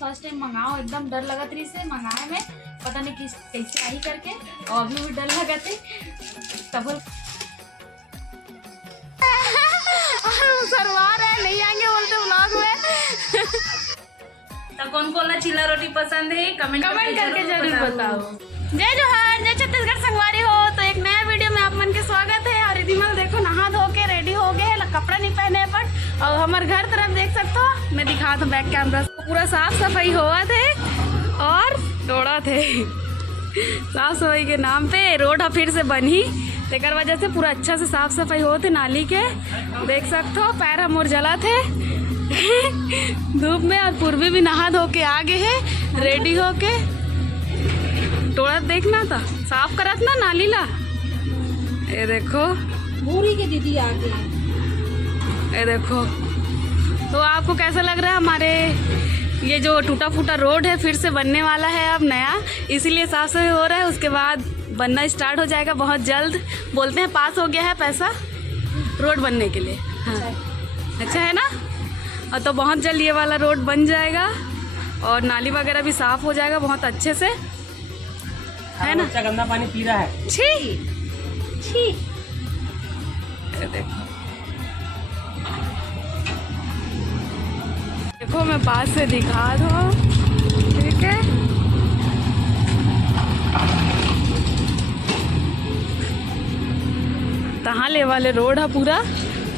First time मंगाओ, एकदम डर लगा रही से मंगाए में, पता नहीं किस कैसे आई करके, और अभी भी डर लगा थे तब सरवा रहे नहीं आएंगे बोलते व्लॉग में। तो कौन कौन चिल्ला रोटी पसंद है कमेंट करके जरूर बताओ। जय जोहार, जय छत्तीसगढ़ संगवारी हो। तो एक नया वीडियो में आप मन के स्वागत है। और रिधिमल देखो नहा धो के रेडी हो गए, कपड़ा नहीं पहने पर। और हमारे घर तरफ देख सकते हो, मैं दिखा तो बैक कैमरा पूरा साफ सफाई हुआ थे और दौड़ा थे। साफ सफाई के नाम पे रोड फिर से बनी, तेकर वजह से पूरा अच्छा से साफ सफाई हो थे नाली के। देख सकते हो पैर हम और जला थे धूप में। और पूर्वी भी नहा धो के आ गए है रेडी हो के। टोड़ा देखना था साफ करत ना नाली ला। ये देखो भूरी के दीदी आ गई। ये देखो। तो आपको कैसा लग रहा है हमारे ये जो टूटा फूटा रोड है फिर से बनने वाला है अब नया, इसीलिए साफ सफाई हो रहा है। उसके बाद बनना स्टार्ट हो जाएगा बहुत जल्द। बोलते हैं पास हो गया है पैसा रोड बनने के लिए। हाँ अच्छा है ना। और तो बहुत जल्द ये वाला रोड बन जाएगा और नाली वगैरह भी साफ हो जाएगा बहुत अच्छे से, है ना। बच्चा गंदा पानी पी रहा है। छी छी। देखो देखो मैं पास से दिखा दूँ, ठीक है। तहाँ ले वाले रोड है पूरा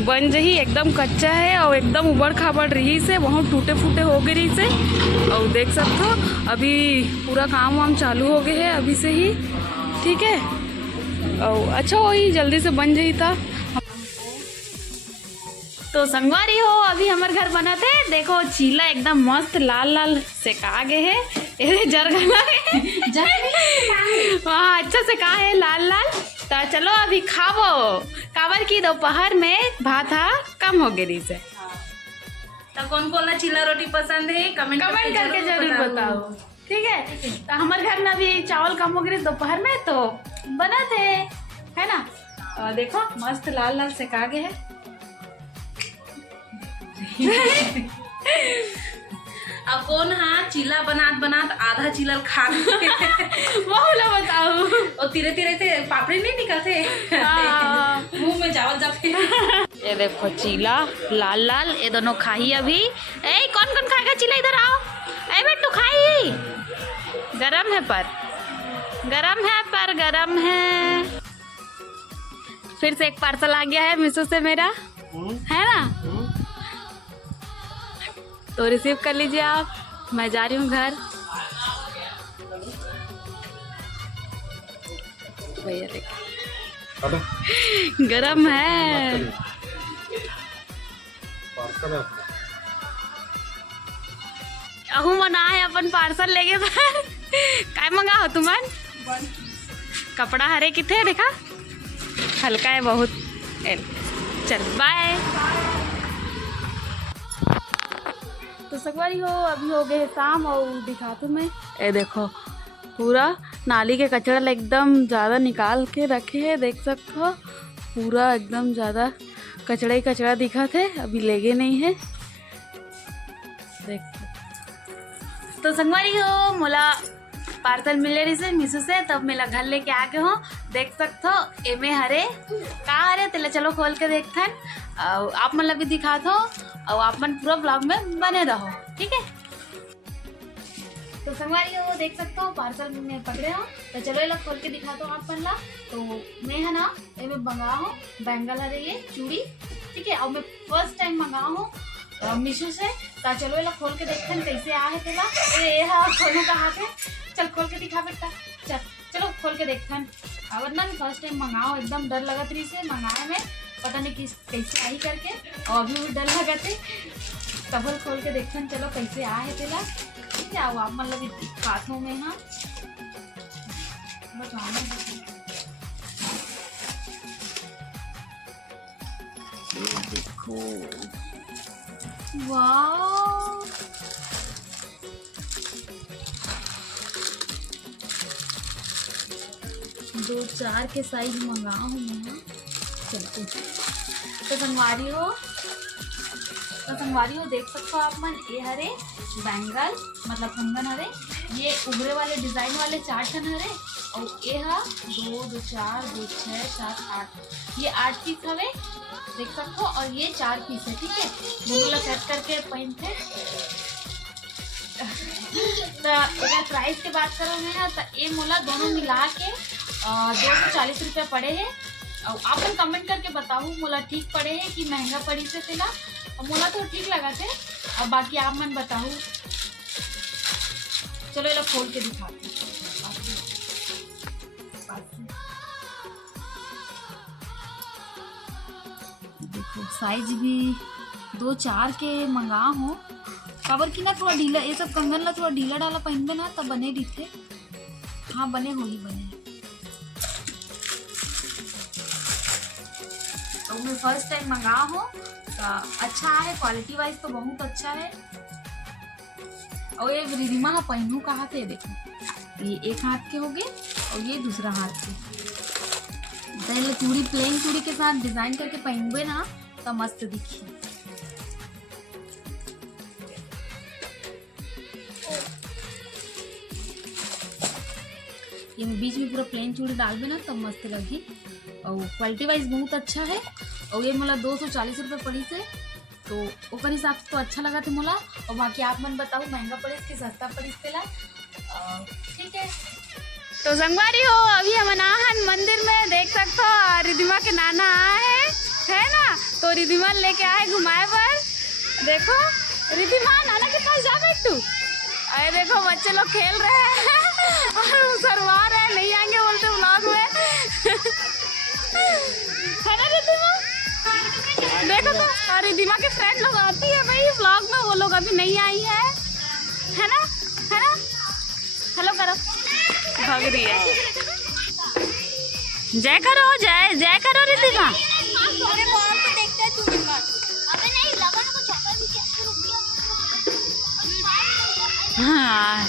बन जही, एकदम कच्चा है और एकदम उबड़ खाबड़ रही से, बहुत टूटे फूटे हो गए रही से। और देख सकते हो अभी पूरा काम वाम चालू हो गए है अभी से ही, ठीक है। और अच्छा वही जल्दी से बन जही था। तो संगवारी हो अभी हमारे घर बना थे। देखो चीला एकदम मस्त लाल लाल सेका गए है, जर गला है वहाँ अच्छा सेका है लाल लाल। तो चलो अभी खावो। काबर की दोपहर में भात कम हो गई से। तो कौन कौन चीला रोटी पसंद है कमेंट करके जरूर बताओ, ठीक है। तो हमारे घर में अभी चावल कम हो गए दोपहर में तो बना थे, है ना। और देखो मस्त लाल लाल सेका गए है। अब कौन हाँ चीला बनात आधा चीला खा वो बताओ। और धीरे धीरे से पापड़ी नहीं निकलते मुंह में चावल जाते। ये देखो चीला लाल लाल, ये दोनों खाई अभी। ए कौन कौन खाएगा चीला, इधर आओ। ए बेटू खाई, गरम है पर गरम है। फिर से एक पार्सल आ गया है मीशो से मेरा, है ना। तो रिसीव कर लीजिए आप। मैं जा रही हूँ घर। भैया देखिए गरम है। अहू मना है अपन पार्सल लेके पर काय मंगा हो तुमन। कपड़ा हरे किथे देखा, हल्का है बहुत। चल बाय। तो संगवारी हो अभी हो गए शाम और दिखाती मैं। ये देखो पूरा नाली के कचरा एकदम ज़्यादा निकाल के रखे हैं, देख सकते हो पूरा एकदम ज़्यादा कचड़ा ही कचड़ा दिखा थे, अभी लेगे नहीं है। देख तो संगवारी हो मोला पार्सल मिले रही से मीशो से, तब मेरा घर लेके आ गए हो। देख सकते हो एमे हरे का हरे तेला, चलो खोल के देखथन और आप मतलब भी दिखा दो और आप मन पूरा ब्लॉग में बने रहो, ठीक है। तो संगवारी हो देख सकते हो पार्सल में पकड़े हो। तो चलो ये लोग खोल के दिखा दो आप मन ला। तो मैं है ना एमे मंगा हूँ बैंगल हरे ये चूड़ी, ठीक है। और मैं फर्स्ट टाइम मंगा हूँ मीशो से। तो चलो ये लोग खोल के देखते हैं कैसे आ है तेला। ये खोलने का हाथ है, चल खोल के दिखा बेटा। चलो खोल के देखते हैं। अब ना फर्स्ट टाइम मंगाओ, एकदम डर लगा रही से मंगाए में, पता नहीं किस कैसे आई करके, और अभी भी डर लगा थे तब खोल के देखते हैं। चलो कैसे आ है तेला, ठीक है। आओ आप मतलब हाथों में हाँ देखो वाह। दो चार के साइज मंगाऊँ मैं। चलते तो संगवारी हो तो संगवारी हो देख सकते हो आप मन, ये हरे बैंगल मतलब कंगन हरे, ये उभरे वाले डिजाइन वाले 4 ठन हरे, और ये हा 2 2 4 2 6 7 8, ये 8 पीस हवे देख सकते हो, और ये 4 पीस है। ठीक है, दोनों ला सेट करके पहन थे। तो अगर प्राइस की बात करो मैं तो ये मोला दोनों मिला के 240 रुपये पड़े हैं। और आप कमेंट करके बताओ मोला ठीक पड़े हैं कि महंगा पड़ी से तेला, और मोला तो ठीक लगा थे। अब बाकी आप मन बताओ। चलो ये लोग खोल के दिखाते हैं। देखो साइज भी 2 4 के मंगा हो, काबर की ना थोड़ा ढीला, ये सब कंगन ला थोड़ा ढीला डाला पहनबे ना तब बने दिखे। हाँ बने होली बने। तो मैं फर्स्ट टाइम मंगा हूँ तो अच्छा है, क्वालिटी वाइज तो बहुत अच्छा है। और ये रिदिमा का पहनू कहा थे, देखो ये एक हाथ के हो गए और ये दूसरा हाथ के। पहले चूड़ी प्लेन चूड़ी के साथ डिजाइन करके पहनबे ना तो मस्त दिखी। ये बीच में पूरा प्लेन चूड़ी डालबे ना तब मस्त लगी, और क्वालिटी वाइज बहुत अच्छा है। और ये मोला 240 रुपये पड़ी से, तो ऊपर हिसाब से तो अच्छा लगा था मोला। और बाकी आप मन बताओ महंगा पड़े कि सस्ता पड़ी तेला। ठीक है, तो संगवारी हो अभी हम आहन मंदिर में देख सकते हो, रिदिमा के नाना आए है ना, तो रिदिमा लेके आए घुमाए पर। देखो रिदिमा नाना के पास जा बैठू। अरे देखो बच्चे लोग खेल रहे हैं और सरवा रहे हैं, नहीं आएंगे बोलते व्लॉग में है ना रिदिमा। देखो तो रिदिमा के फ्रेंड लोग आती है भाई व्लॉग में, वो लोग अभी नहीं आई है ना, है ना। हेलो करो, भाग रही है। जय करो, जय जय करो रिदिमा। हाँ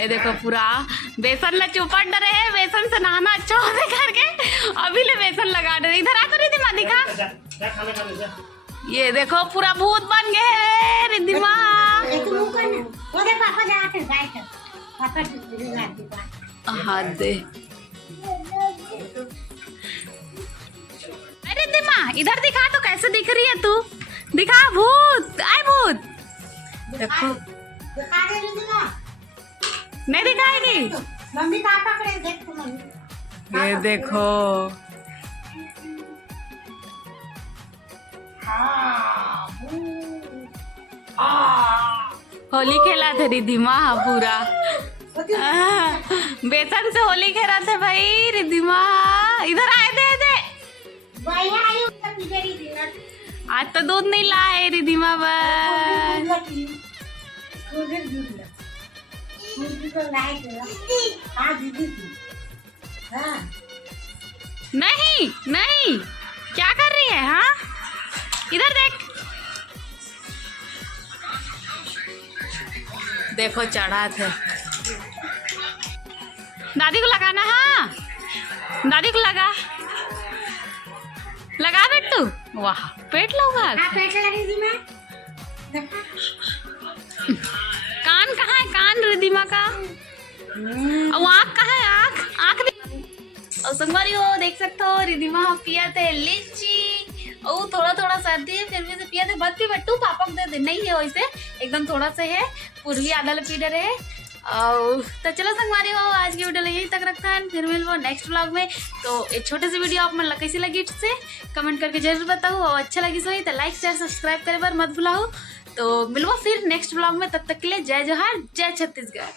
ये देखो पूरा बेसन ला चुपट डरे है, बेसन से नहाना अच्छा होने करके अभी ले बेसन लगा डरे। इधर आ तो रिदिमा दिखा, ये देखो पूरा भूत बन गए है रिदिमा। हाँ दे रिदिमा इधर दिखा, तो कैसे दिख रही है तू, दिखा भूत आए भूत। देखो नहीं दिखाएगी, मम्मी पापा करे देखो मम्मी। ये देखो होली खेला थे रिदिमा पूरा, बेसन से होली खेला थे भाई रिदिमा। इधर आए दे आज तो दूध नहीं लाए रिदिमा बस। नहीं नहीं क्या कर रही है, हाँ इधर देख, देखो चढ़ा थे। दादी को लगाना, हाँ दादी को लगा बेटू। वाह पेट लगा, कान कहाँ है, कान रिदिमा का, और आँख कहाँ है, आँख और संगवारी हो देख सकते हो रिदिमा पिया थे लीची, और थोड़ा थोड़ा सर्दी है फिर भी से पिया थे। बत्ती बट्टू पापा को दे दे, नहीं है वैसे एकदम थोड़ा सा है, पूर्वी आधा पी डरे है। और तो चलो संगवारी हो आज की वीडियो यही तक रखता है, फिर मिलो नेक्स्ट व्लॉग में। तो एक छोटे से वीडियो आप मन कैसी लगी से कमेंट करके जरूर बताओ, और अच्छा लगी सो तो लाइक शेयर सब्सक्राइब करे बार मत भुलाओ। तो मिलो फिर नेक्स्ट व्लॉग में, तब तक के लिए जय जोहार, जय छत्तीसगढ़।